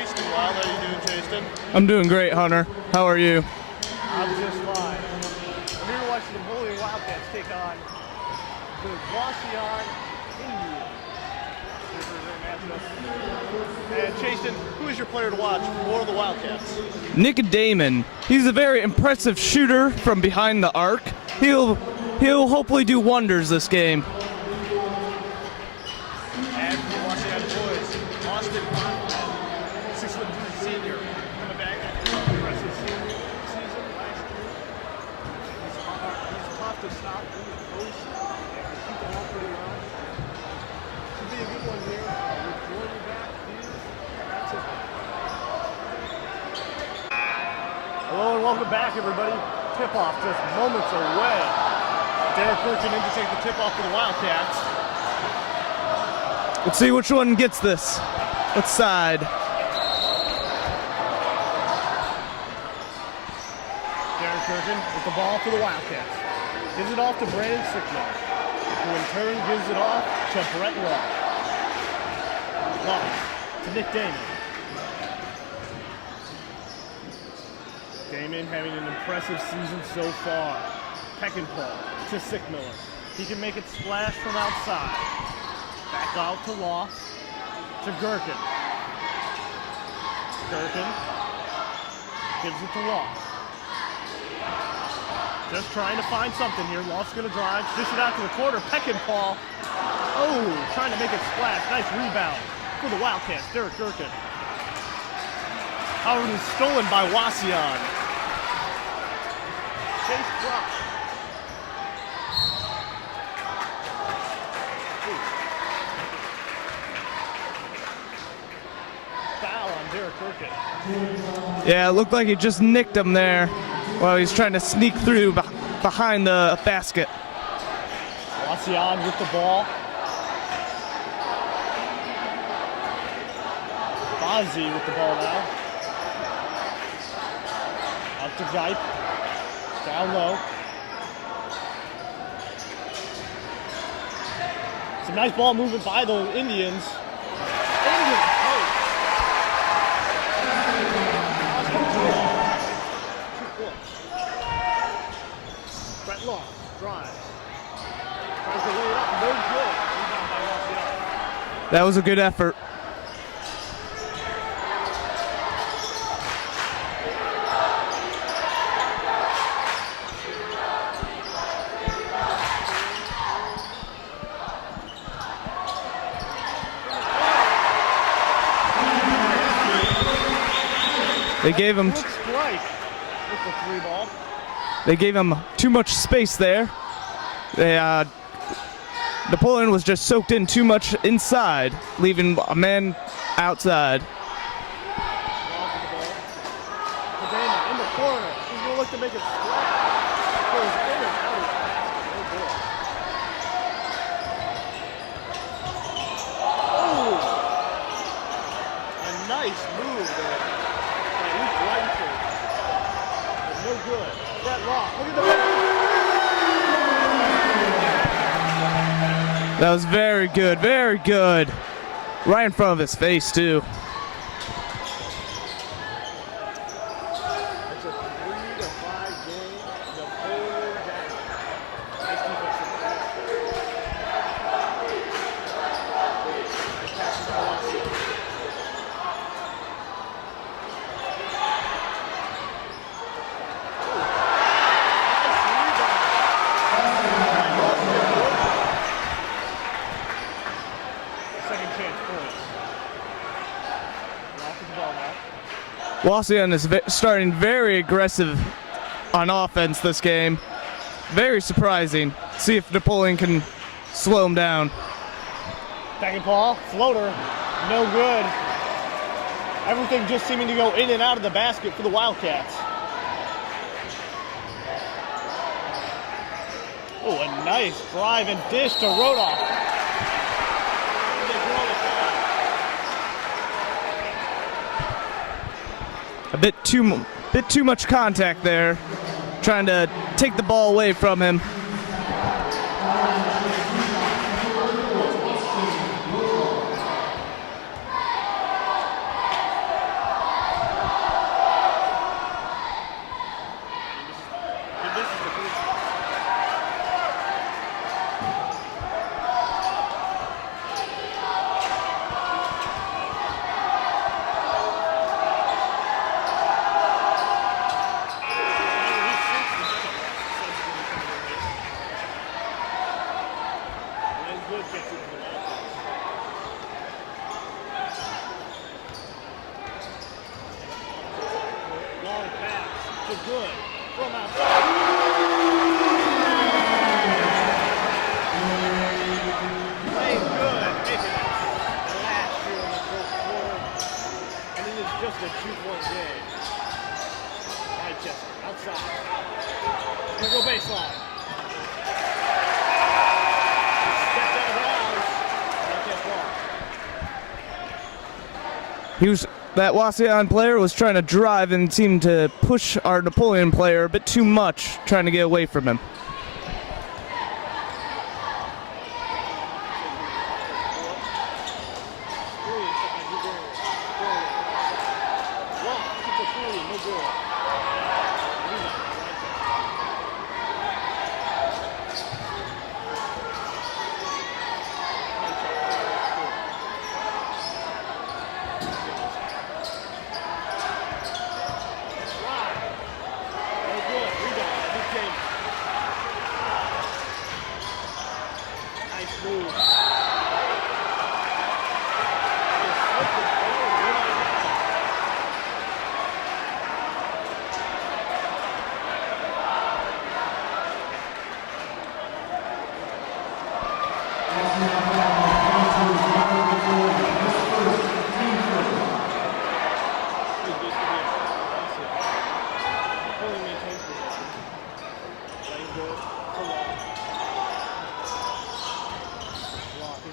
Chasten Wild. How you doing, Chasten? I'm doing great, Hunter. How are you? I'm just fine. I'm here watching the Wauseon Wildcats take on the Wauseon Indians. And Chasten, who is your player to watch for the Wildcats? Nick Damon. He's a very impressive shooter from behind the arc. He'll hopefully do wonders this game. And for the Wauseon boys, Austin Bonfman, 6'2" senior, coming back after an impressive season last year. He's tough to stop in the post and keep the ball pretty well. Should be a good one here. With Jordan back, that's it. Hello and welcome back, everybody. Tip-off just moments away. Derek Kirkin in to take the tip-off for the Wildcats. Let's see which one gets this. What side? Derek Kirkin with the ball for the Wildcats. Gives it off to Brandon Sickman, who in turn gives it off to Brett Law. Law to Nick Damon. Damon having an impressive season so far. Peckinpah to Sickmiller. He can make it splash from outside. Back out to Law, to Gherkin. Gherkin gives it to Law. Just trying to find something here. Law's gonna drive, dish it out to the corner. Peckinpah. Oh, trying to make it splash. Nice rebound for the Wildcats. Derek Gherkin. However, it was stolen by Wauseon. Chase drop. Foul on Derek Gherkin. Yeah, it looked like he just nicked him there while he's trying to sneak through behind the basket. Wauseon with the ball. Ozzy with the ball now. Out to Geip. Down low. Some nice ball movement by the Indians. Brett Law drives. Tries to lay it up. No good. Rebound by Wauseon. That was a good effort. They gave him Good strike with the three ball. They gave him too much space there. Napoleon was just soaked in too much inside, leaving a man outside. Damon in the corner. He's going to look to make it splash. Goes in and out of the basket. Oh, a nice move there. No good. Brett Law. Look at the That was very good, very good. Right in front of his face, too. It's a 3-5 game. The whole down. Nice defense. Nice passing by Wauseon. Wauseon is starting very aggressive on offense this game. Very surprising. See if Napoleon can slow him down. Peckinpah, floater, no good. Everything just seeming to go in and out of the basket for the Wildcats. Oh, a nice drive and dish to Rodolph. A bit too much contact there, trying to take the ball away from him. Lifted good. From outside. Playing good. Making it last here in the first quarter. And it is just a 2-point game. Chester, outside. Gonna go baseline. Stepped out of bounds. Not that ball. That Wauseon player was trying to drive and seemed to push our Napoleon player a bit too much, trying to get away from him.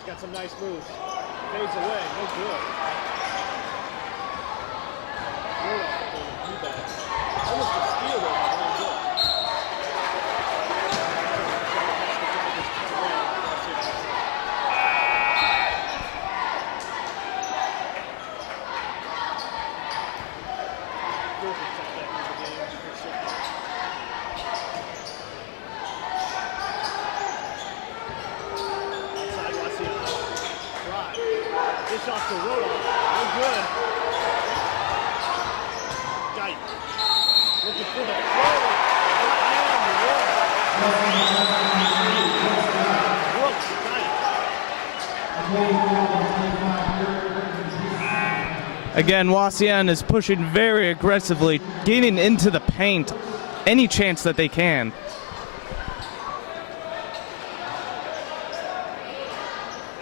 Got some nice moves. Fades away, no good. Almost a steal there, no good. Dish off to Roda. No good. Dyke. Looking for the throw. Brooks, Dyke. Again, Wauseon is pushing very aggressively, getting into the paint any chance that they can.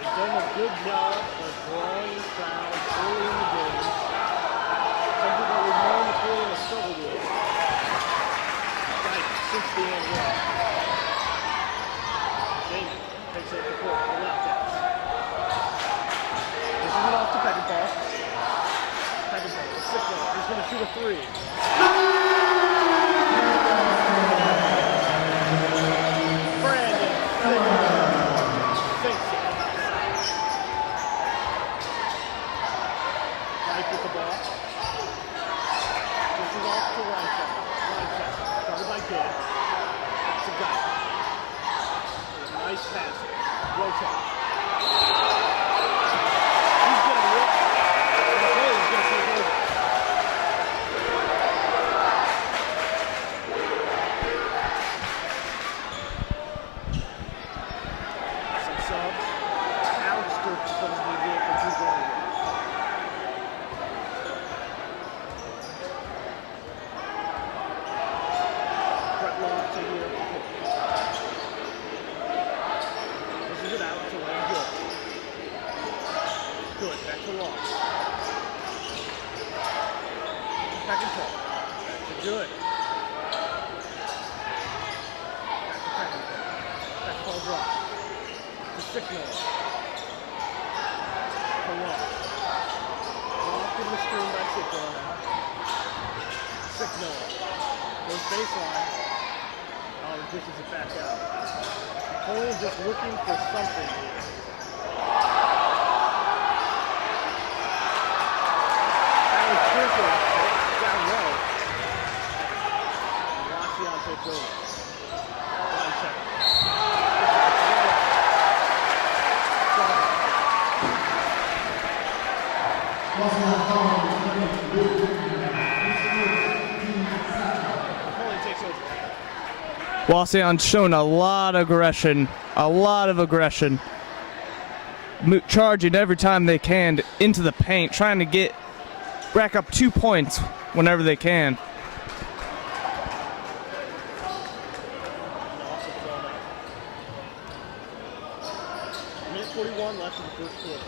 They've done a good job of drawing fouls early in the game. Something that we've known Napoleon has struggled with. Dyke, since the end run. Damon takes it up the court for left pass. This is it off to Peckinpah. Peckinpah, the sixth one. He's going to shoot a three. With the ball. This is off to Wauseon. Covered by Kidd. It's a guy. Nice pass. Rotate. He's going to whip. Napoleon's going to take over. Some subs. Alex Sturks is going to be there for 2 goals. This is it out to Lane Good. Good, back to Long. Back and forth. Back to Good. Back to Peckinpah. Back ball drop. To Sicknell. To Long. Locked in the screen by Sicknell now. Sicknell. Goes baseline. Oh, this is it back out. Napoleon's just looking for something here. That was tricky. Down low. Wauseon takes over. 5 seconds. Napoleon takes over. Wauseon's shown a lot of aggression, charging every time they can into the paint, trying to rack up 2 points whenever they can. first quarter.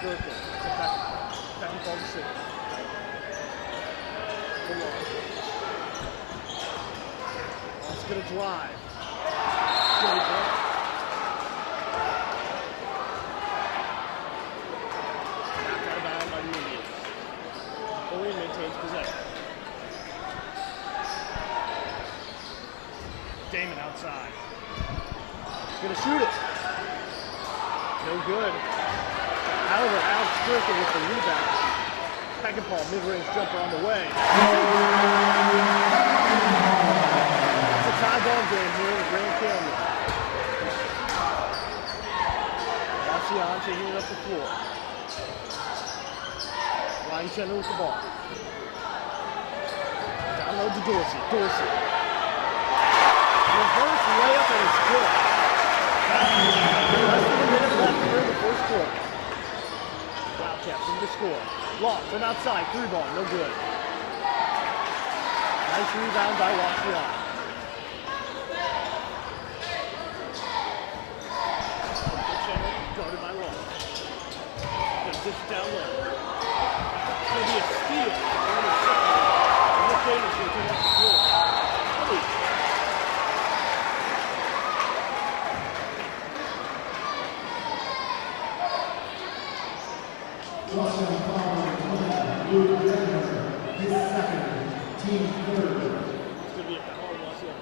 Gurkin, second ball decision. It's going to drive. Back out of bounds by the Indians. Napoleon maintains possession. Damon outside. Gonna shoot it. No good. However, Alex Gurkin with the rebound. Peckinpah mid-range jumper on the way. It's a tie ball game here in Grand Canyon. Wauseon taking it up the floor. Ryan Chandler with the ball. Download to Dorsey. Dorsey. Reverse layup and it's good. Less than a minute left here in the first quarter. Wildcats in the score. Lost from outside. 3-ball. No good. Nice rebound by Wauseon. Guarded by Long. Gonna dish it down low. It's gonna be a steal. Nick Davis gonna take off the floor. Wauseon foul his second, team third. It's gonna be a foul on Wauseon.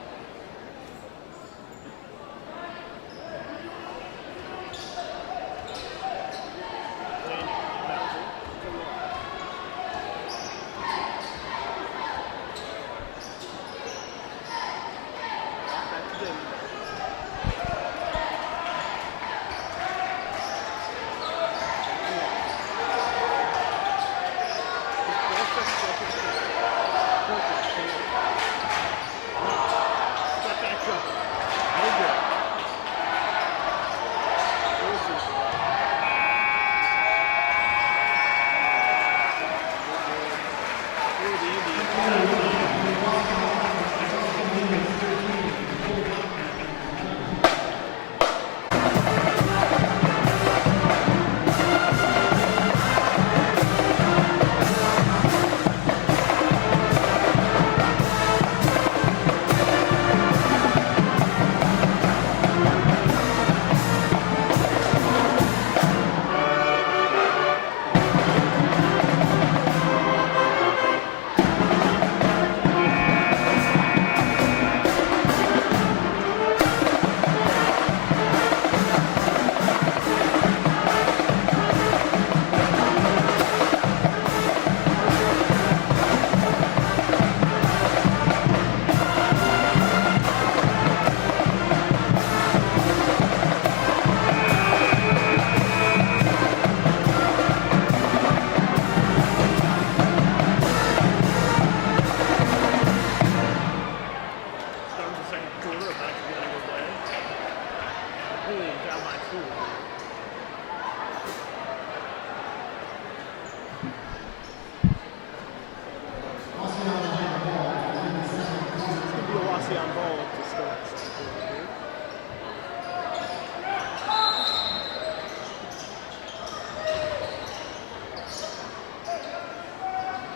Wauseon ball to start.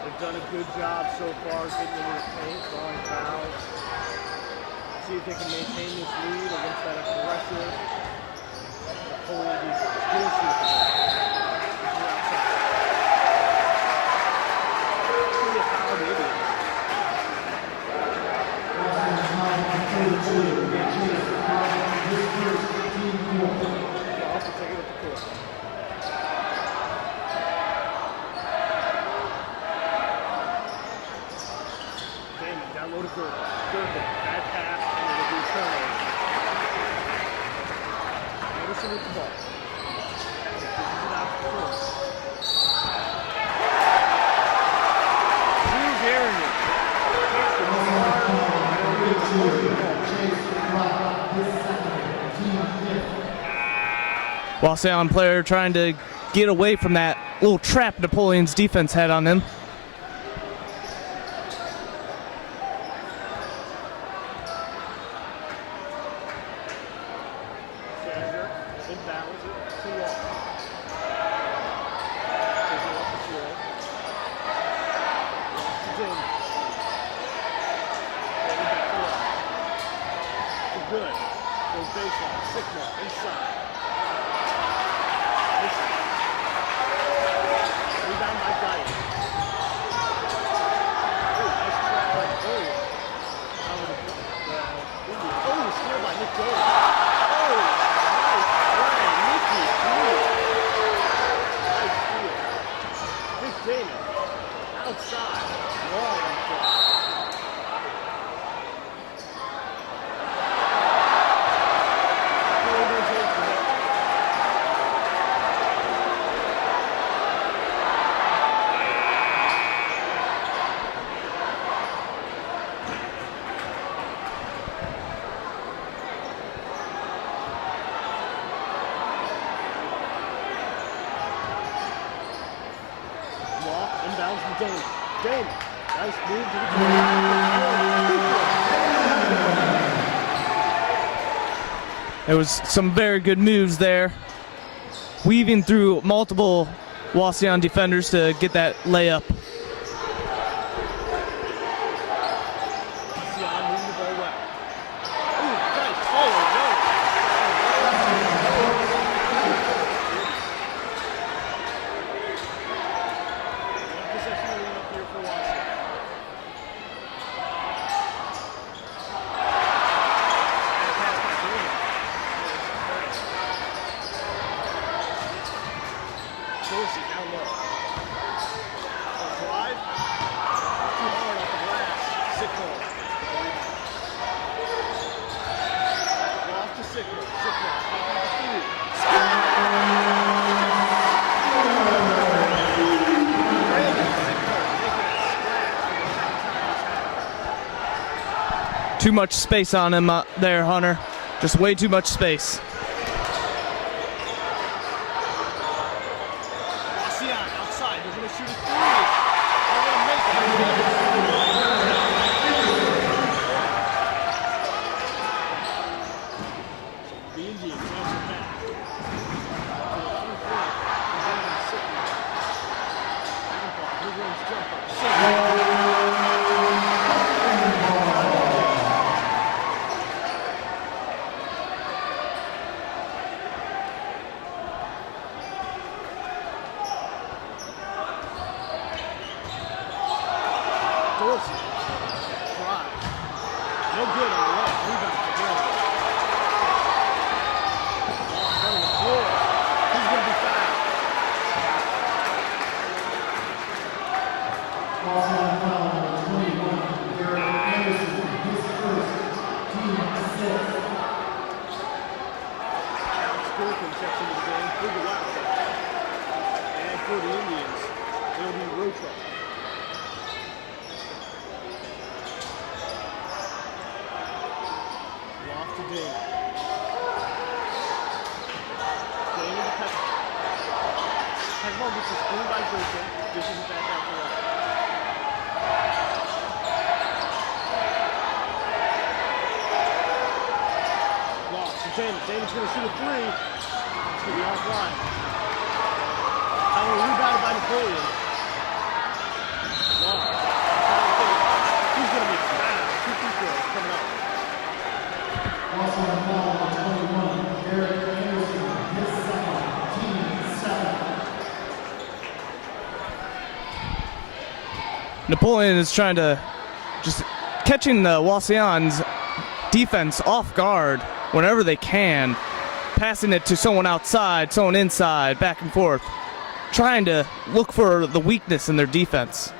They've done a good job so far getting into the paint, drawing fouls. See if they can maintain this lead against that aggressive Napoleon defense. Dorsey. Download to Gurkin. Bad pass, and it'll be a turnover. Anderson with the ball. Pushes it out to the floor. Here's Aaron. Wauseon player trying to get away from that little trap Napoleon's defense had on him. inside. Rebound by Dyer. Oh, nice trap by Bowie. Oh, steal by Nick Davis. Oh, nice play. Nicky, nice steal. Nick Damon, outside. Long play. Inbounds to Dame. Dame, nice move to the There was some very good moves there, weaving through multiple Wauseon defenders to get that layup. Wauseon moving the ball well. Ooh, nice. Oh, no. Dorsey down low. Drive. Too hard off the glass. Sickle. Off to Sickle. Sickle. Making the three. Brandon Sickle making a splash for the second time this half. Too much space on him there, Hunter. Just way too much space. Wauseon outside. They're going to shoot a three. They're going to make it. The Indians answer back. Dorsey. Drive. No good on the left. Rebound for Dorsey. On the floor. He's going to be fouled. Wauseon foul number 21, Derek Anderson, his first, team assist. Alex Gilpin checks into the game for the Wildcats. And for the Indians, it'll be Rotra. Off to Dane. Dane into Peckball. Peckball gets a screen by Gilpin. Dishes it back out to left. Lost to Damon. Damon's going to shoot a three. It's going to be offline. Rebounded by Napoleon. Lost. He's going to be fouled. 2 free throws coming up. Wauseon foul number 21, Derek Anderson, his second, team 7. Napoleon is trying to just catching the Wauseon's defense off guard whenever they can, passing it to someone outside, someone inside, back and forth, trying to look for the weakness in their defense.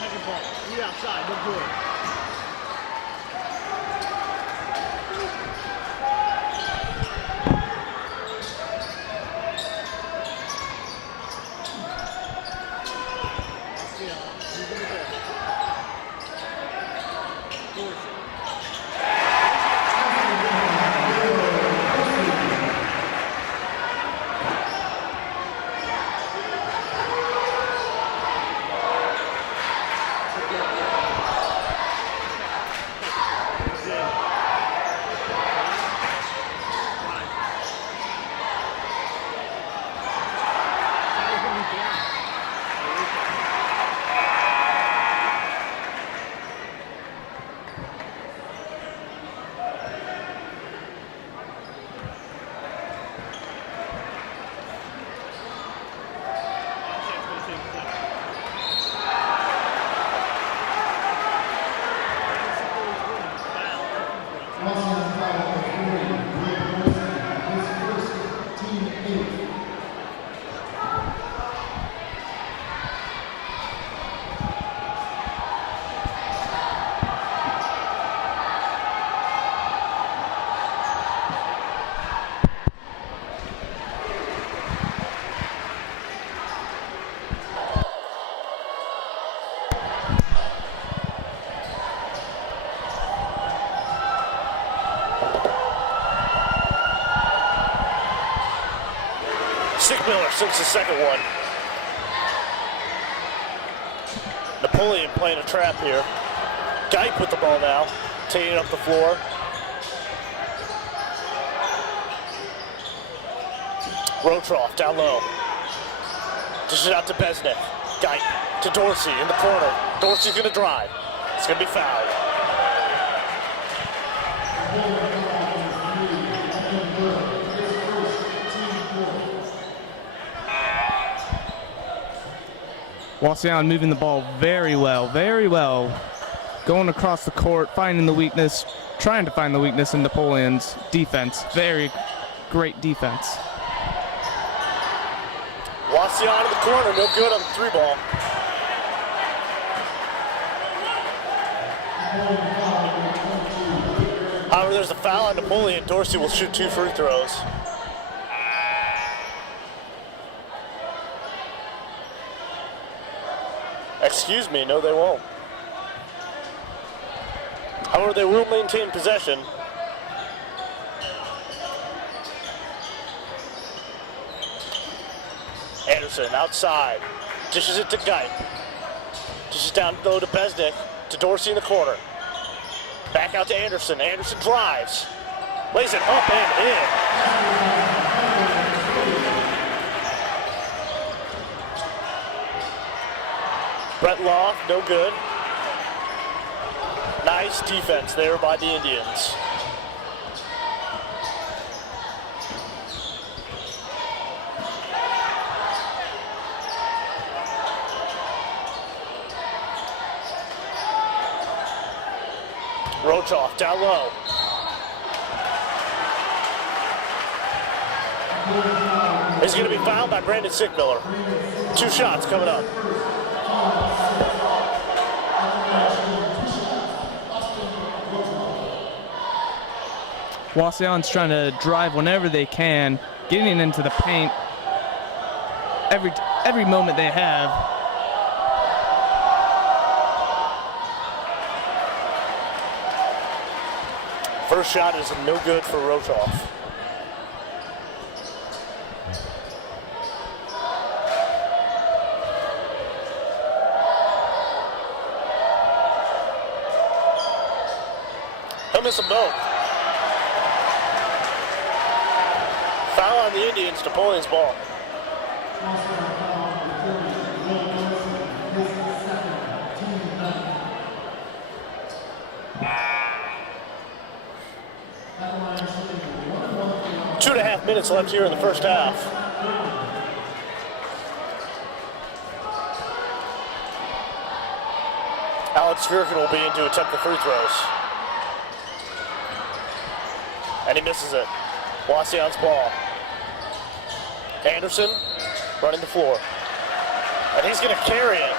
Second ball. Three outside. No good. Moving the ball. Dorsey. since the second one. Napoleon playing a trap here. Geip with the ball now, taking it up the floor. Rotroff down low. Dishes out to Besnick. Geip to Dorsey in the corner. Dorsey's gonna drive. It's gonna be fouled. Wauseon moving the ball very well, very well. Going across the court, finding the weakness, trying to find the weakness in Napoleon's defense. Very great defense. Wauseon in the corner, no good on the three ball. However, there's a foul on Napoleon. Dorsey will shoot 2 free throws. Excuse me, no they won't. However, they will maintain possession. Anderson outside, dishes it to Geip. Dishes down low to Besnick, to Dorsey in the corner. Back out to Anderson. Anderson drives, lays it up and in. Brett Law, no good. Nice defense there by the Indians. Rochoff down low. He's going to be fouled by Brandon Sickmiller. 2 shots coming up. Wauseon's trying to drive whenever they can, getting into the paint every moment they have. First shot is no good for Rochoff. He'll miss them both. Foul on the Indians, Napoleon's ball. Two and a half minutes left here in the first half. Alex Gherkin will be in to attempt the free throws. And he misses it. Wauseon's ball. Anderson running the floor. And he's going to carry it.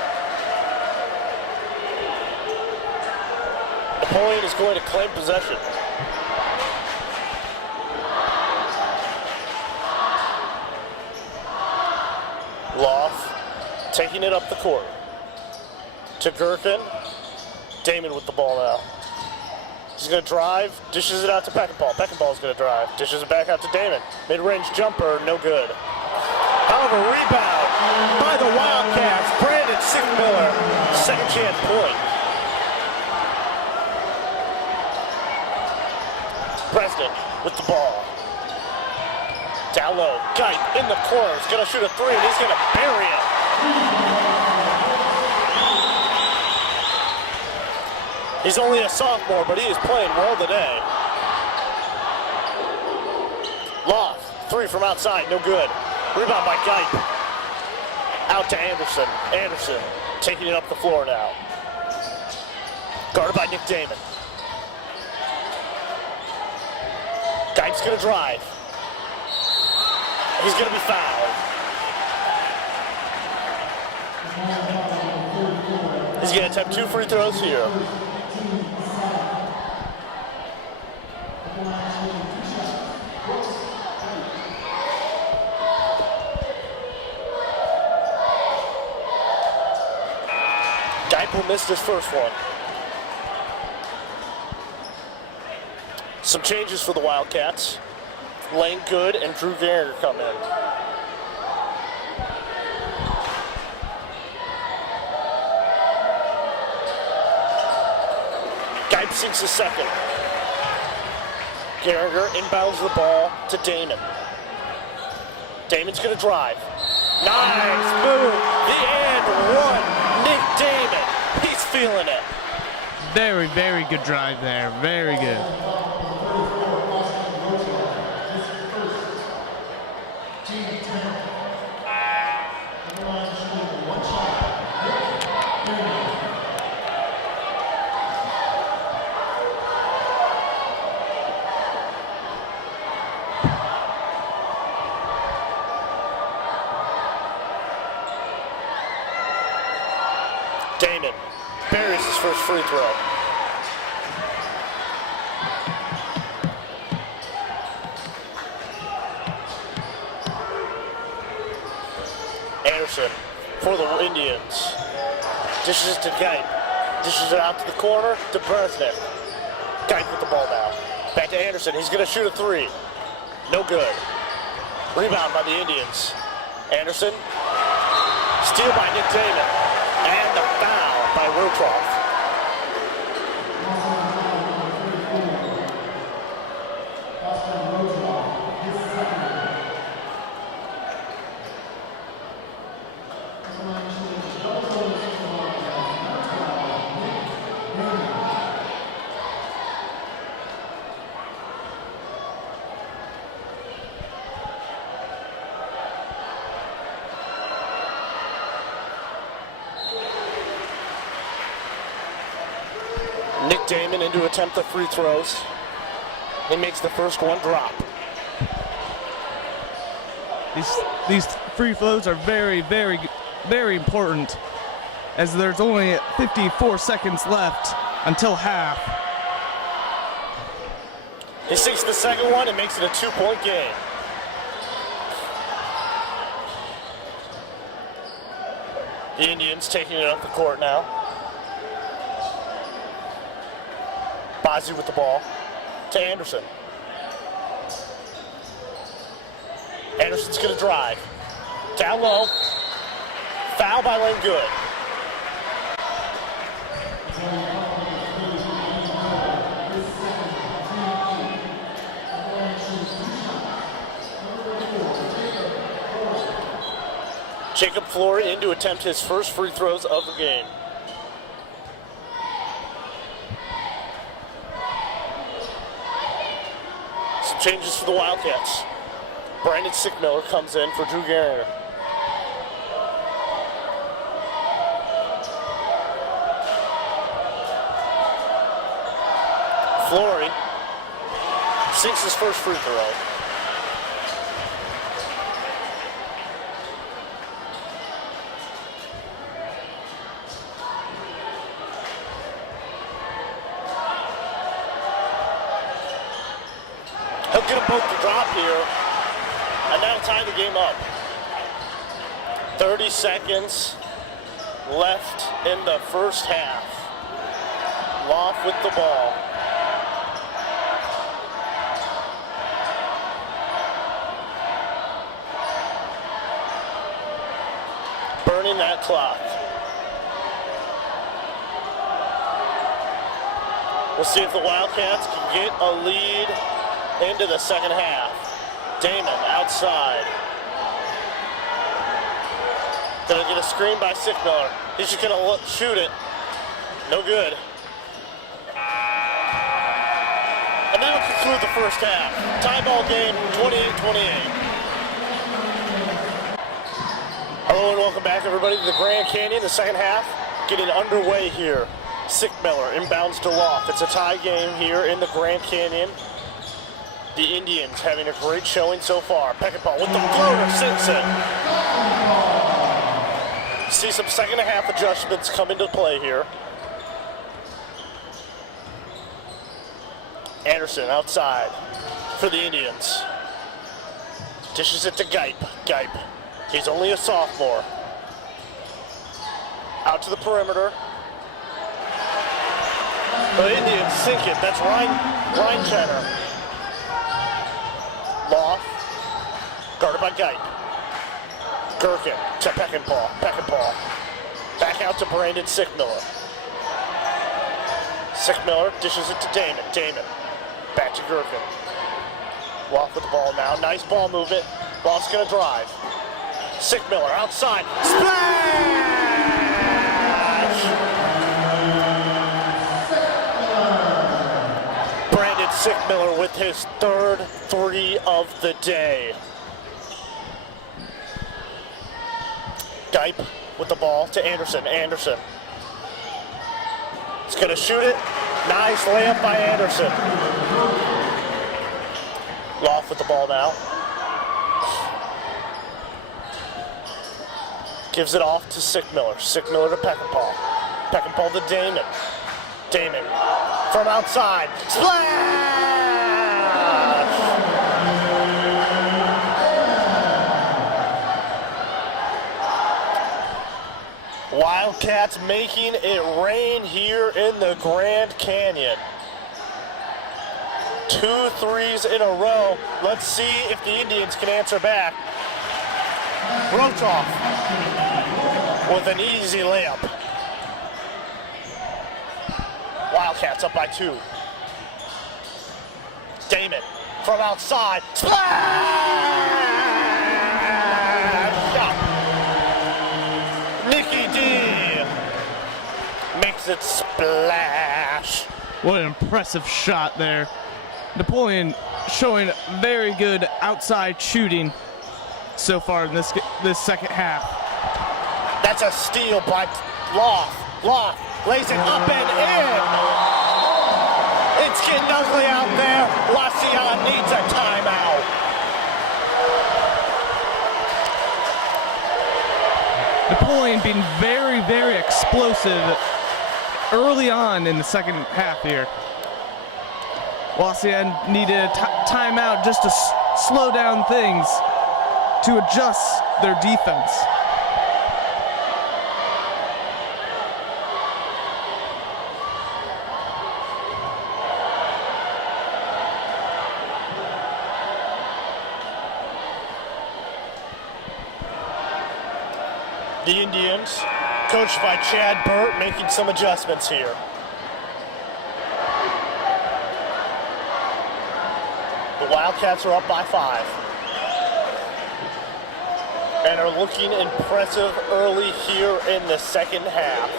Napoleon is going to claim possession. Loff taking it up the court. To Gherkin. Damon with the ball now. He's going to drive, dishes it out to Beckenball. Beckenball's going to drive, dishes it back out to Damon. Mid-range jumper, no good. However, rebound by the Wildcats. Brandon Sickmiller, second chance point. Preston with the ball. Down low, Geip in the corner. He's going to shoot a 3 and he's going to bury it. He's only a sophomore, but he is playing well today. Loft, 3 from outside, no good. Rebound by Geip. Out to Anderson. Anderson taking it up the floor now. Guarded by Nick Damon. Geip's gonna drive. He's gonna be fouled. He's gonna attempt 2 free throws here. Geip missed his first one. Some changes for the Wildcats. Lane Good and Drew Gehringer come in. Geip sinks the second. Gehringer inbounds the ball to Damon. Damon's gonna drive. Nice move. The and one. Nick Damon. He's feeling it. Very, very good drive there. Very good. Damon buries his first free throw. Anderson for the Indians. Dishes it to Geip. Dishes it out to the corner to Bresnik. Geip with the ball now. Back to Anderson. He's going to shoot a three. No good. Rebound by the Indians. Anderson. Steal by Nick Damon. And the foul by Rotroff. Nick Damon in to attempt the free throws. He makes the first one drop. These free throws are very, very, very important, as there's only 54 seconds left until half. He sinks the second one and makes it a 2-point game. The Indians taking it up the court now. Bazzi with the ball to Anderson. Anderson's gonna drive. Down low. Foul by Lane Good. Jacob Flory in to attempt his first free throws of the game. Some changes for the Wildcats. Brandon Sickmiller comes in for Drew Gehringer. Flory sinks his first free throw. He'll get them both to drop here, and that'll tie the game up. 30 seconds left in the first half. Loft with the ball. Burning that clock. We'll see if the Wildcats can get a lead into the second half. Damon outside. Gonna get a screen by Sickmiller. He's just gonna shoot it. No good. And that'll conclude the first half. Tie ball game, 28-28. Hello and welcome back, everybody, to the Grand Canyon. The second half getting underway here. Sickmiller inbounds to Loft. It's a tie game here in the Grand Canyon. The Indians having a great showing so far. Peckinpah with the floater, sinks it. See some second half adjustments come into play here. Anderson outside for the Indians. Dishes it to Geip. Geip. He's only a sophomore. Out to the perimeter. The Indians sink it. That's Ryan Cheddar. Loft. Guarded by Geip. Gherkin to Peckinpah. Peckinpah. Back out to Brandon Sickmiller. Sickmiller dishes it to Damon. Damon, back to Gherkin. Walk with the ball now. Nice ball movement. Ball's gonna drive. Sickmiller outside. Splash! Brandon Sickmiller with his third 3 of the day. Dipe with the ball to Anderson. Anderson. He's gonna shoot it. Nice layup by Anderson. Loft with the ball now. Gives it off to Sickmiller. Sickmiller to Peckinpah. Peckinpah to Damon. Damon from outside. Splash! Wildcats making it rain here in the Grand Canyon. 2 threes in a row. Let's see if the Indians can answer back. Rotoff with an easy layup. Wildcats up by 2. Damon from outside. Splash! Nicky D makes it splash. What an impressive shot there. Napoleon showing very good outside shooting so far in this second half. That's a steal by Loft. Loft lays it up and in. It's getting ugly out there. Wauseon needs a timeout. Napoleon being very, very explosive early on in the second half here. Wauseon needed a timeout just to slow down things, to adjust their defense. The Indians, coached by Chad Burt, making some adjustments here. The Wildcats are up by 5 and are looking impressive early here in the second half.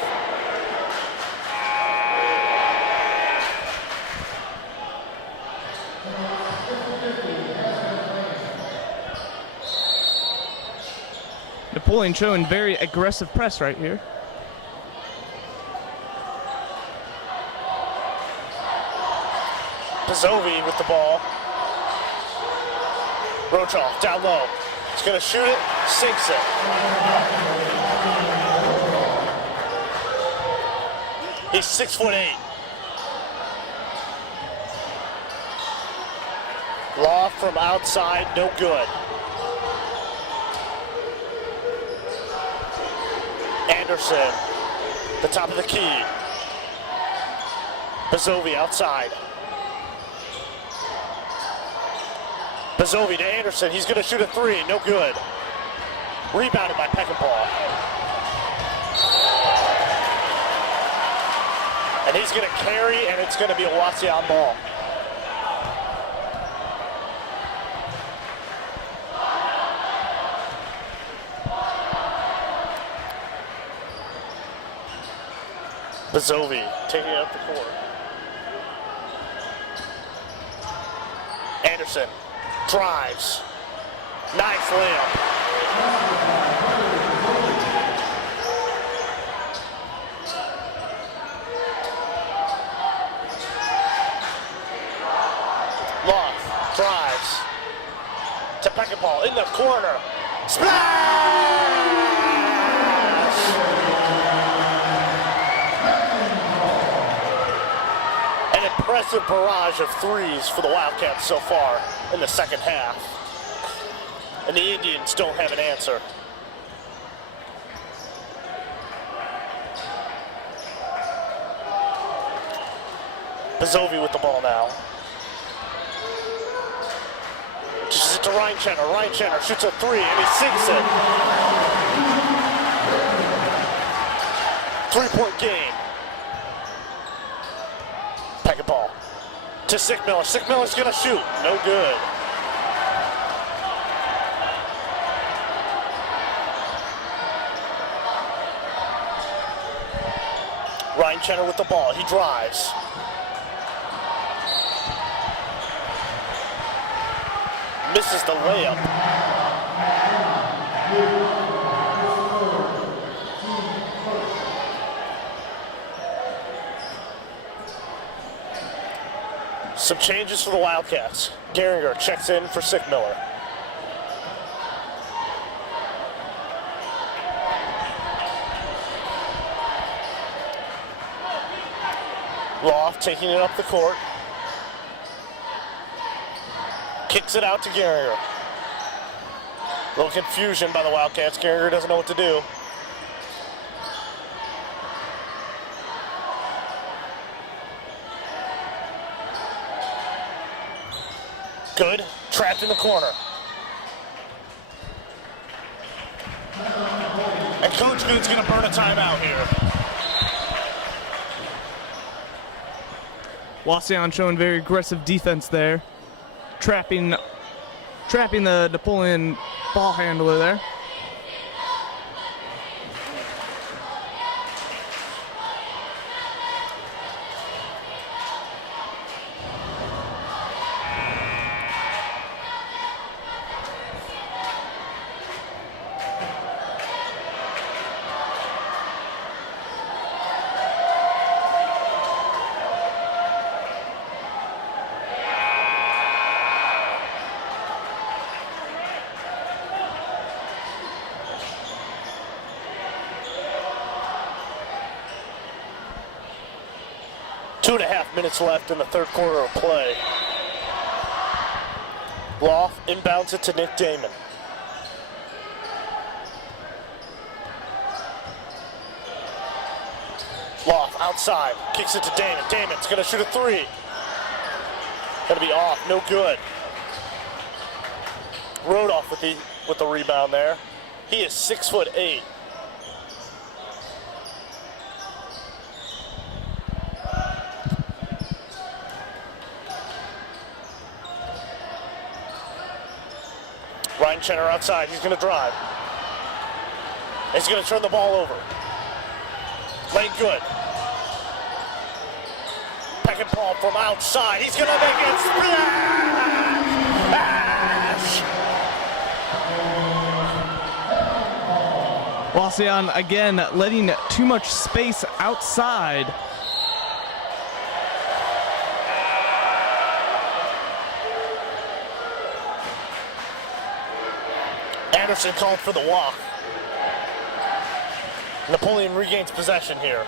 Napoleon showing very aggressive press right here. Pizzovi with the ball. Rochoff down low. He's gonna shoot it, sinks it. He's 6'8". Law from outside, no good. Anderson, the top of the key. Pizzovi outside. Pizzovi to Anderson. He's going to shoot a 3. No good. Rebounded by Peckinpah. And he's going to carry, and it's going to be a Wauseon ball. Pizzovi taking it up the court. Anderson drives. Nice layup. Loft drives to Peckinpah in the corner. Splash! An impressive barrage of 3s for the Wildcats so far in the second half. And the Indians don't have an answer. Pizzovi with the ball now. Dishes it to Reinchenner. Reinchenner shoots a 3 and he sinks it. 3-point game. Basketball to Sickmiller. Sickmiller's gonna shoot. No good. Ryan Chenner with the ball. He drives. Misses the layup. Some changes for the Wildcats. Gehringer checks in for Sickmiller. Loft taking it up the court. Kicks it out to Gehringer. A little confusion by the Wildcats. Gehringer doesn't know what to do. Good. Trapped in the corner. And Coach Good's going to burn a timeout here. Wauseon showing very aggressive defense there. Trapping the Napoleon ball handler there. Two and a half minutes left in the third quarter of play. Loft inbounds it to Nick Damon. Loft outside, kicks it to Damon. Damon's gonna shoot a three. Gonna be off, no good. Rodolph with the rebound there. He is 6'8". Ryan Chenner outside, he's gonna drive. He's gonna turn the ball over. Lane good. Peck and Paul from outside, he's gonna make it splash! Wauseon again letting too much space outside. Anderson called for the walk. Napoleon regains possession here.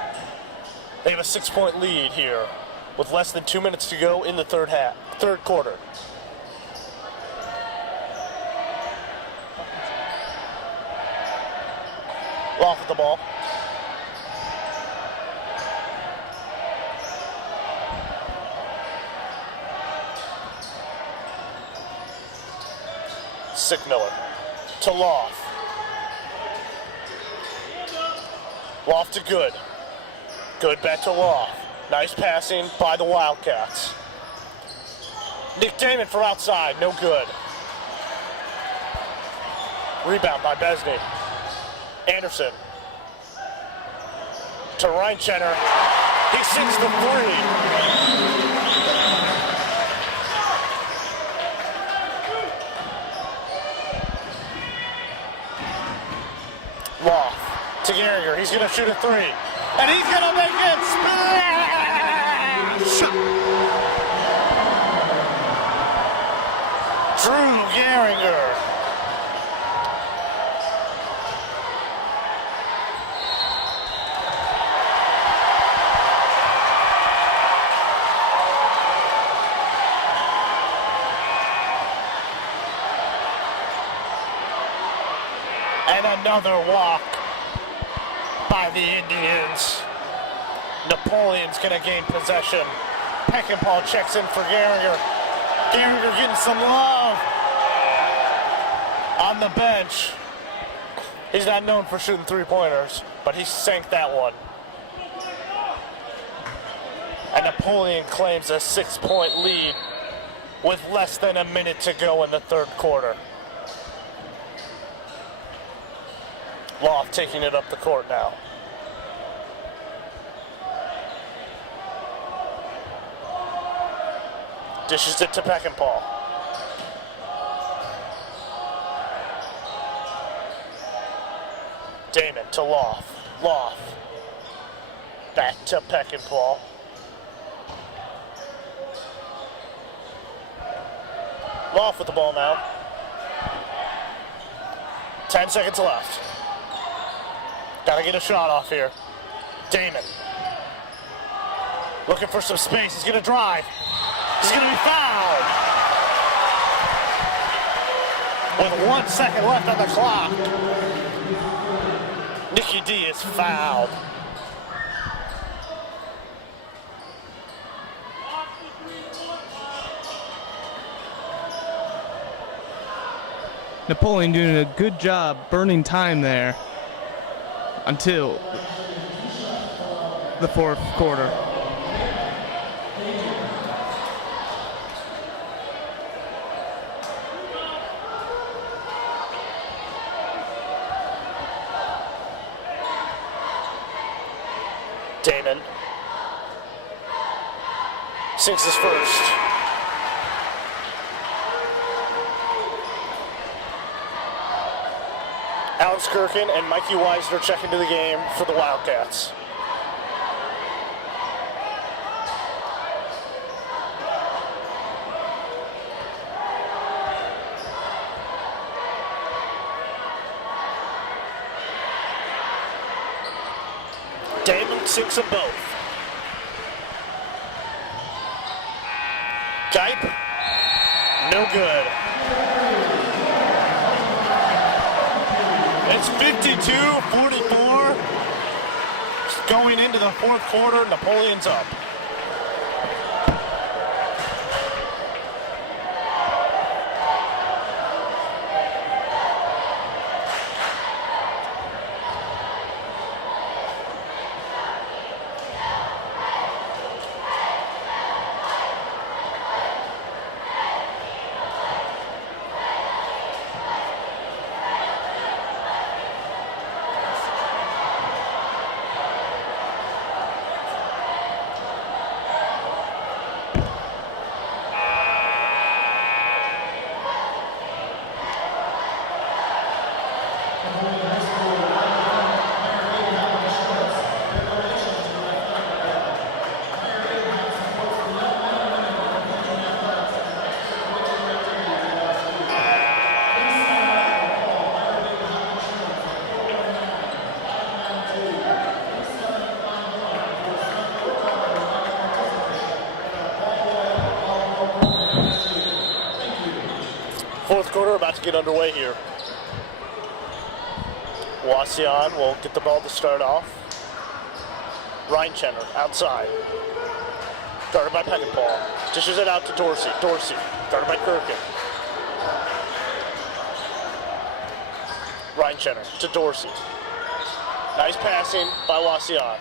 They have a 6-point lead here with less than 2 minutes to go in the third quarter. Off with the ball. Sickmiller to Loft. Loft to Good. Good back to Loft. Nice passing by the Wildcats. Nick Damon from outside, no good. Rebound by Besney. Anderson to Ryan Chenner. He sinks the three. Loft to Gehringer. He's going to shoot a three. And he's going to make it splash! Drew Gehringer. And another walk by the Indians. Napoleon's gonna gain possession. Peckinpah checks in for Gehringer. Gehringer getting some love on the bench. He's not known for shooting three-pointers, but he sank that one. And Napoleon claims a 6-point lead with less than a minute to go in the third quarter. Loft taking it up the court now. Dishes it to Peckinpah. Damon to Loft. Loft. Back to Peckinpah. Loft with the ball now. 10 seconds left. Gotta get a shot off here. Damon. Looking for some space. He's gonna drive. He's gonna be fouled. With 1 second left on the clock. Nikki D is fouled. Napoleon doing a good job burning time there until the fourth quarter. Damon sinks his first. Alex Kirkin and Mikey Weisner check into the game for the Wildcats. Damon sinks them both. Gype, no good. It's 52-44. Going into the fourth quarter, Napoleon's up. Fourth quarter about to get underway here. Wauseon will get the ball to start off. Reinchenner outside. Guarded by Peckinpah. Dishes it out to Dorsey. Dorsey guarded by Kirkin. Reinchenner to Dorsey. Nice passing by Wauseon.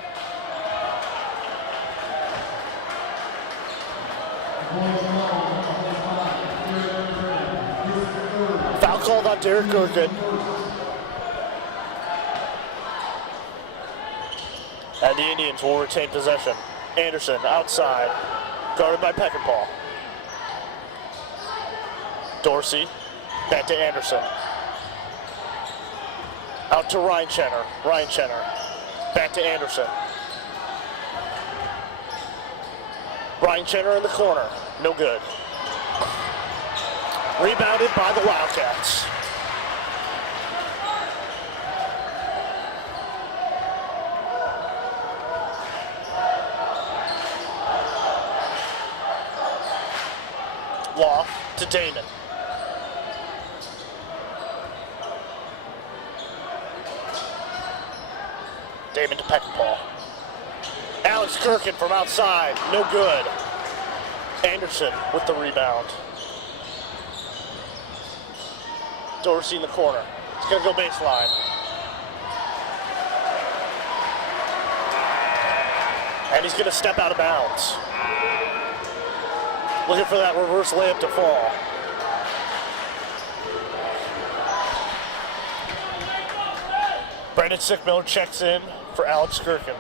Foul called on Derek Kirkin. And the Indians will retain possession. Anderson outside, guarded by Peckinpah. Dorsey, back to Anderson. Out to Reinchenner. Reinchenner, back to Anderson. Reinchenner in the corner, no good. Rebounded by the Wildcats. Loft to Damon. Damon to Peckinpah. Alex Kirkin from outside, no good. Anderson with the rebound. Dorsey in the corner. It's going to go baseline. And he's going to step out of bounds. Looking for that reverse layup to fall. Brandon Sickmiller checks in for Alex Gherkin.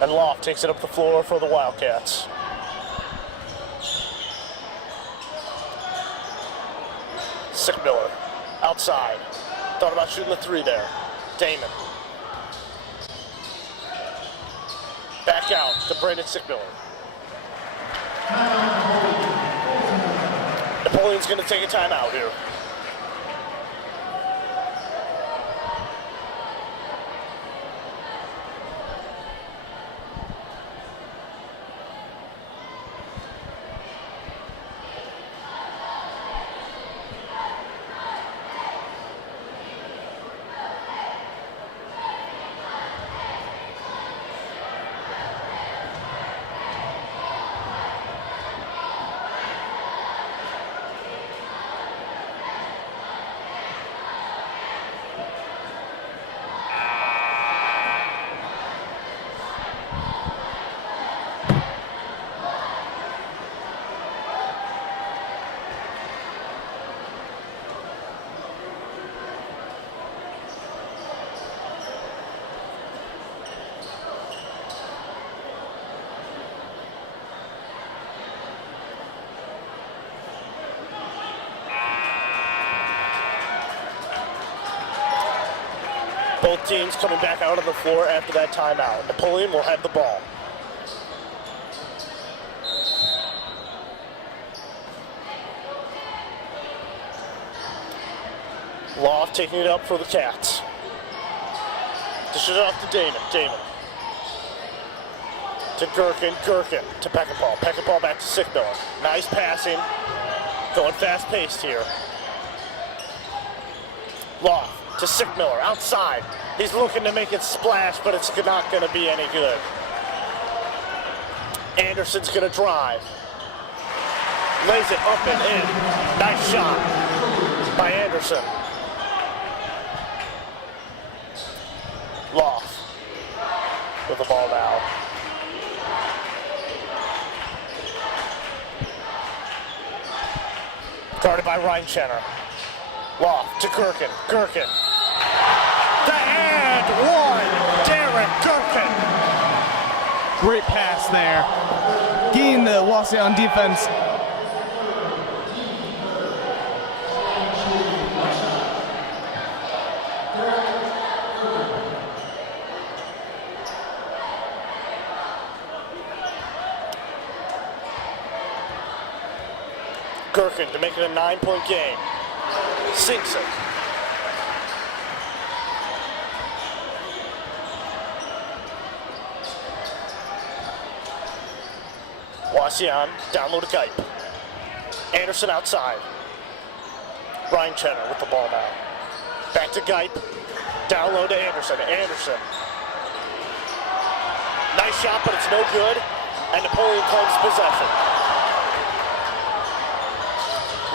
And Loft takes it up the floor for the Wildcats. Sickmiller outside. Thought about shooting the three there. Damon. Back out to Brandon Sickmiller. Napoleon's going to take a timeout here. Both teams coming back out on the floor after that timeout. Napoleon will have the ball. Loft taking it up for the Cats. Dishes it off to Damon. Damon. To Gherkin. Gherkin to Peckinpah. Peckinpah back to Sickmiller. Nice passing. Going fast-paced here. Loft to Sickmiller outside. He's looking to make it splash, but it's not going to be any good. Anderson's going to drive. Lays it up and in. Nice shot by Anderson. Loft with the ball now. Guarded by Reinchenner. Loft to Gherkin. Gherkin. The and one. Darren Gherkin. Great pass there. Getting the Wauseon defense. Gherkin to make it a 9-point game. Sinks it. Wauseon down low to Gipe. Anderson outside. Reinchenner with the ball now. Back to Gipe. Down low to Anderson. Anderson. Nice shot, but it's no good. And Napoleon claims possession.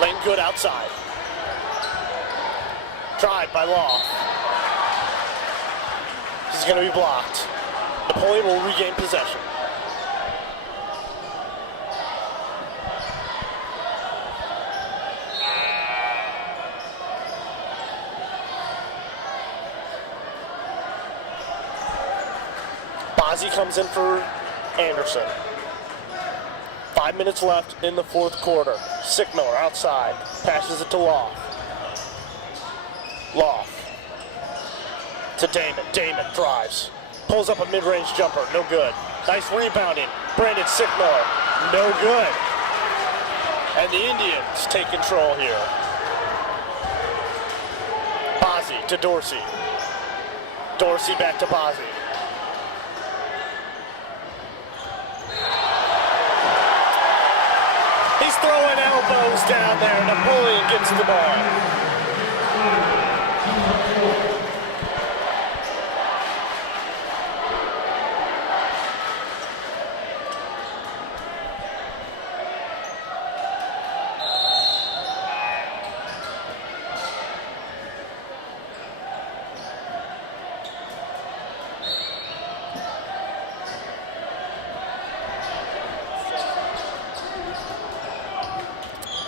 Lane good outside. Tried by Loft. This is going to be blocked. Napoleon will regain possession. Bozzi comes in for Anderson. 5 minutes left in the fourth quarter. Sickmiller outside. Passes it to Loft. Loft. To Damon. Damon drives. Pulls up a mid-range jumper. No good. Nice rebounding. Brandon Sickmiller. No good. And the Indians take control here. Bozzi to Dorsey. Dorsey back to Bozzi. He's throwing elbows down there. Napoleon gets the ball.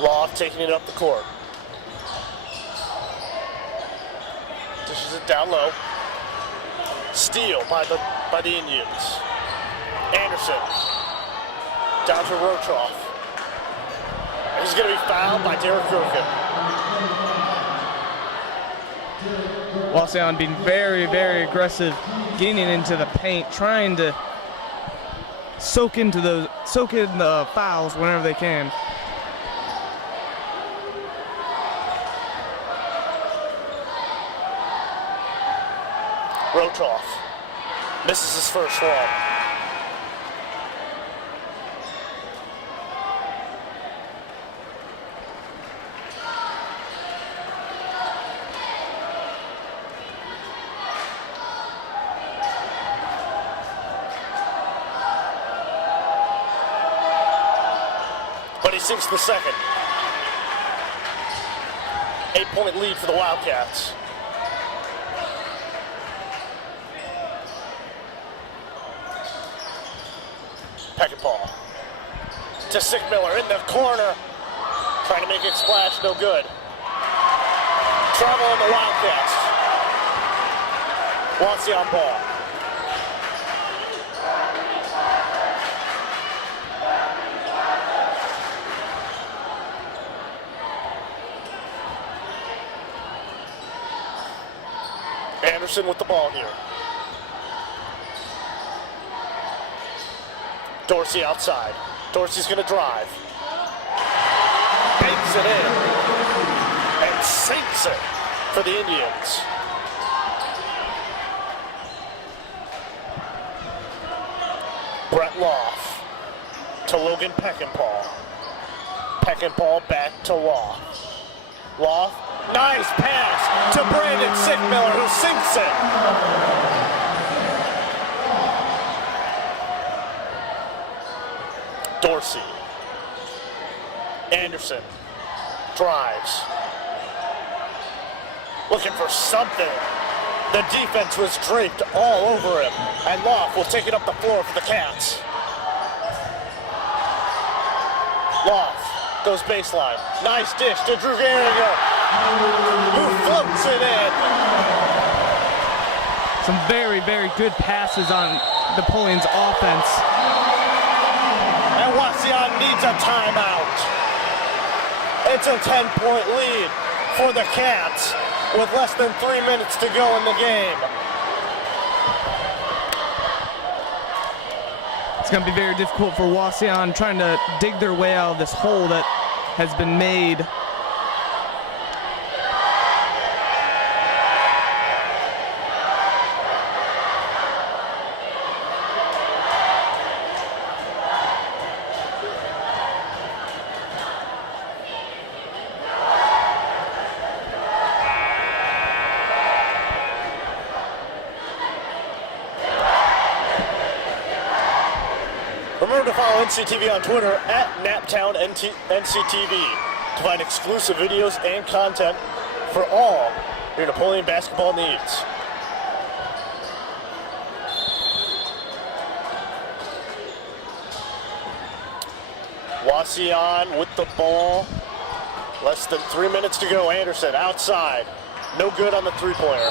Loft taking it up the court. Dishes it down low. Steal by the Indians. Anderson down to Rotroff. He's going to be fouled by Derek Gurkin. Wauseon being very, very aggressive, getting into the paint, trying to soak in the fouls whenever they can. Rotroff misses his first one. But he sinks the second. 8-point lead for the Wildcats. Peckinpah to Sickmiller in the corner. Trying to make it splash, no good. Trouble in the Wildcats. Wauseon ball. Anderson with the ball here. Dorsey outside. Dorsey's going to drive. Banks it in. And sinks it for the Indians. Brett Loft to Logan Peckinpah. Peckinpah back to Loft. Loft, nice pass to Brandon Sickmiller, who sinks it. Dorsey. Anderson drives. Looking for something. The defense was draped all over him. And Loft will take it up the floor for the Cats. Loft goes baseline. Nice dish to Drew Gehringer, who floats it in. Some very, very good passes on Napoleon's offense. And Wauseon needs a timeout. It's a 10-point lead for the Cats with less than 3 minutes to go in the game. It's going to be very difficult for Wauseon trying to dig their way out of this hole that has been made. Remember to follow NCTV on Twitter at NaptownNCTV to find exclusive videos and content for all your Napoleon basketball needs. Wauseon with the ball. Less than 3 minutes to go. Anderson outside. No good on the three-pointer.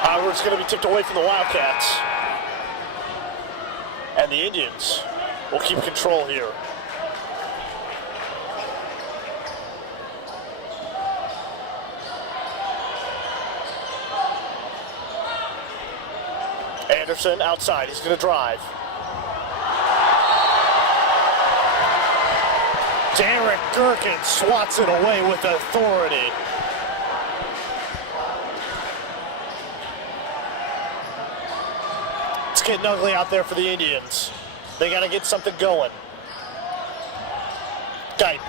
Howard's going to be tipped away from the Wildcats. And the Indians will keep control here. Anderson outside. He's going to drive. Derek Gurkin swats it away with authority. It's getting ugly out there for the Indians. They got to get something going. Guyton.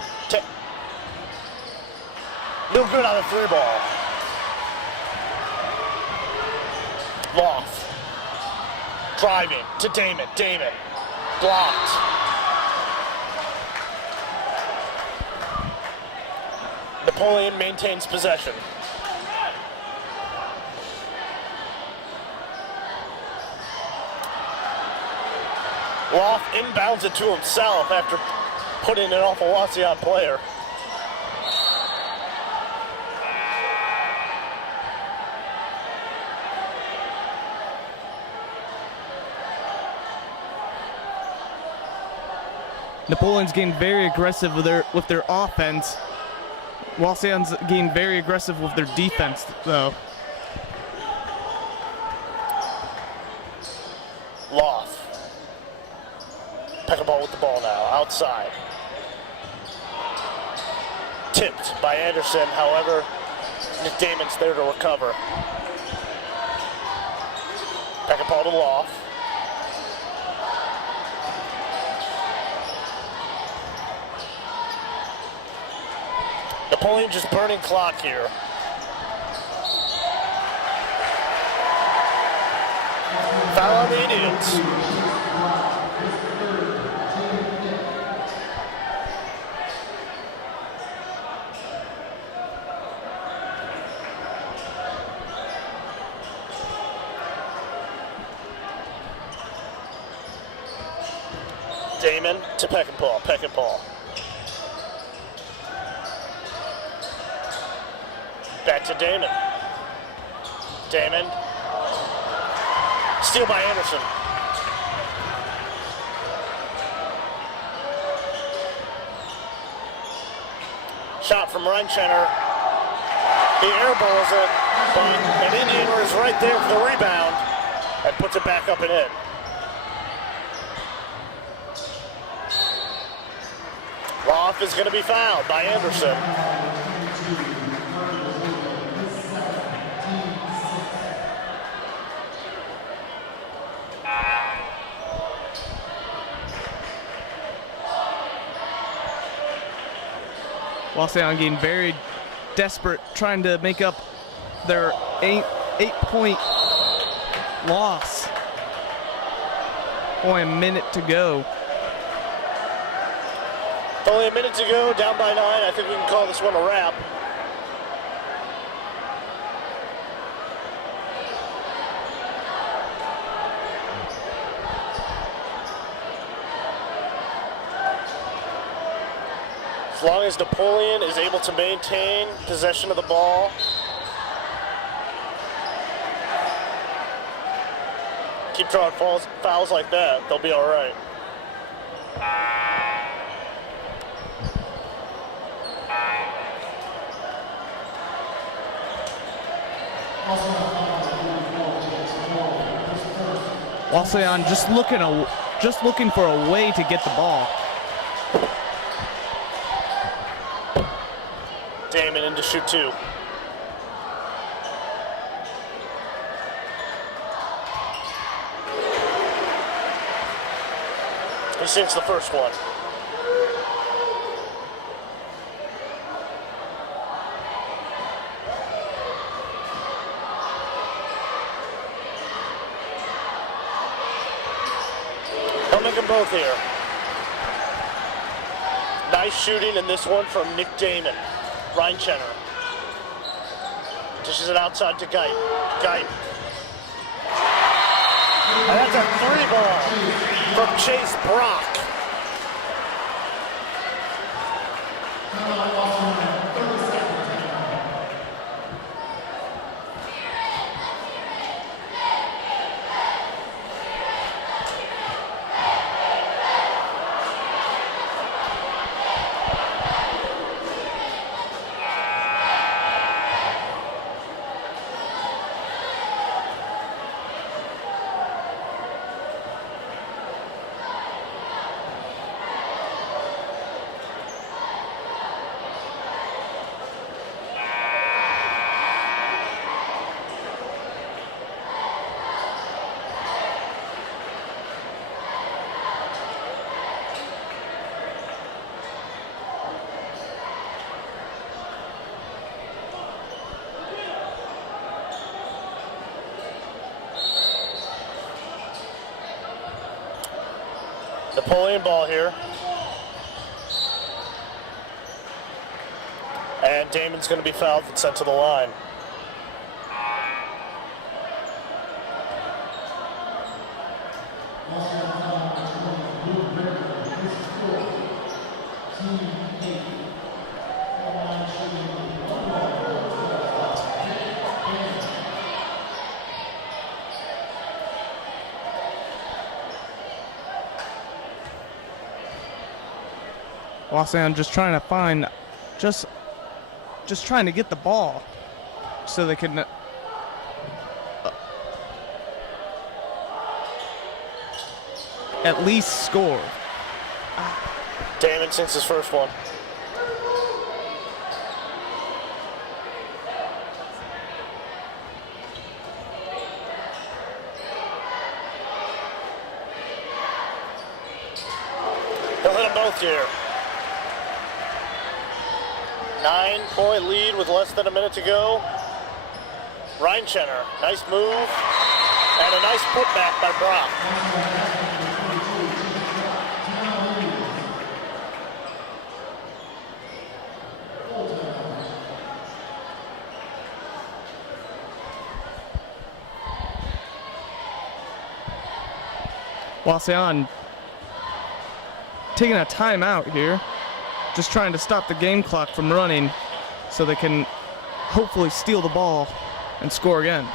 No good on the three ball. Loft. Driving to Damon. Damon. Blocked. Napoleon maintains possession. Loft inbounds it to himself after putting it off a Wauseon player. Napoleon's getting very aggressive with their offense. Wauseon's getting very aggressive with their defense, though. Loft. Peckleball with the ball now, outside. Tipped by Anderson, however, Nick Damon's there to recover. Peckleball to Loft. Napoleon just burning clock here. Foul on the Indians. Damon to Peckinpah. Peckinpah. Back to Damon. Damon. Steal by Anderson. Shot from Reinschenner. He airballs it, but an Indian is right there for the rebound and puts it back up and in. Loft is going to be fouled by Anderson. Wauseon getting very desperate, trying to make up their eight-point loss. Only a minute to go. Only a minute to go, down by 9. I think we can call this one a wrap. As long as Napoleon is able to maintain possession of the ball, keep drawing fouls like that, they'll be all right. Wauseon just looking for a way to get the ball. Damon in to shoot 2. He sinks the first one. He'll make them both here. Nice shooting in this one from Nick Damon. Reinschenner dishes it outside to Geit. Geit. And that's a 3-ball from Chase Brock. Napoleon ball here. And Damon's going to be fouled and sent to the line. Wauseon just trying to find, just trying to get the ball so they can at least score. Damon sinks his first one. He'll hit them both here. 9-point lead with less than a minute to go. Reinschenner, nice move, and a nice putback by Brock. Wauseon taking a timeout here, just trying to stop the game clock from running so they can hopefully steal the ball and score again.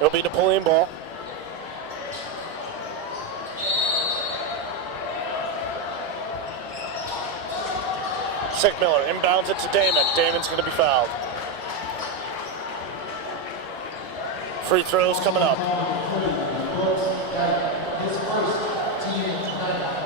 It'll be Napoleon ball. Sickmiller inbounds it to Damon. Damon's going to be fouled. Free throws coming up. His first team tonight.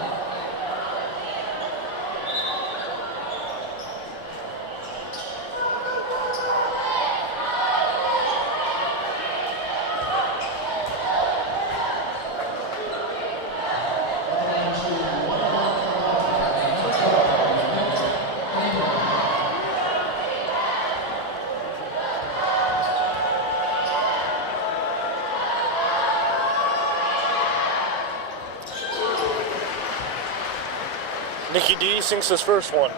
Nikki D sinks his first one.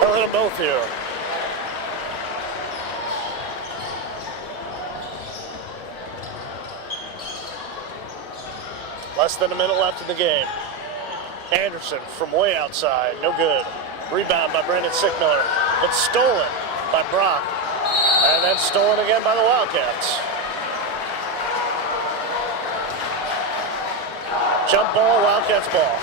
I'll hit them both here. Less than a minute left in the game. Anderson from way outside, no good. Rebound by Brandon Sickmiller. It's stolen by Brock. And then stolen again by the Wildcats. Jump ball, Wildcats ball.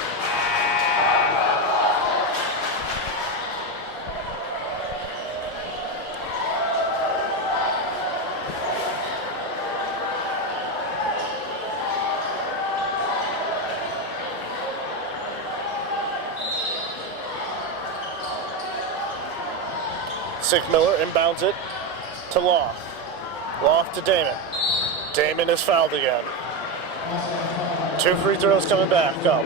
Sickmiller inbounds it to Loft. Loft to Damon. Damon is fouled again. 2 free throws coming back up.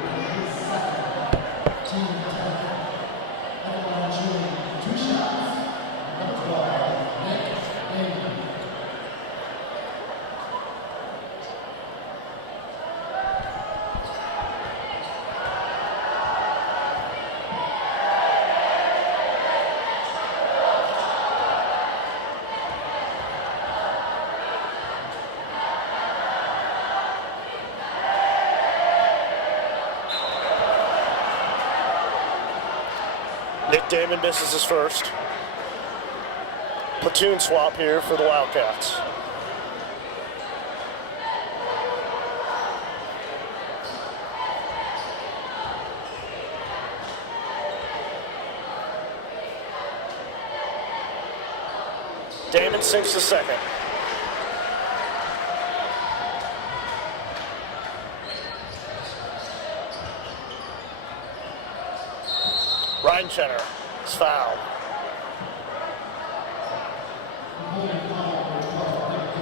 Nick Damon misses his first. Platoon swap here for the Wildcats. Damon sinks to second. Ryan Chenner is fouled.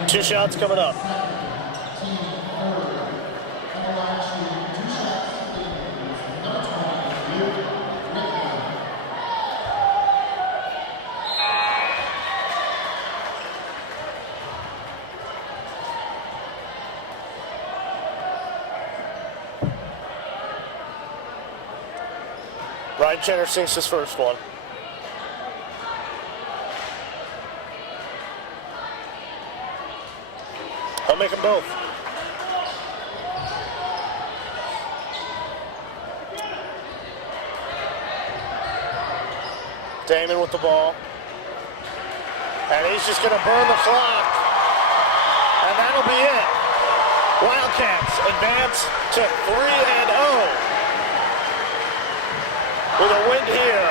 2 shots coming up. Ryan Chenner sinks his first one. I'll make them both. Damon with the ball. And he's just going to burn the clock. And that'll be it. Wildcats advance to 3-0. With a win here.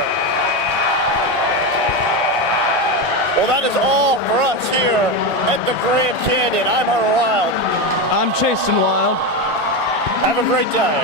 Well, that is all for us here at the Grand Canyon. I'm Hunter Wild. I'm Chasten Wild. Have a great day.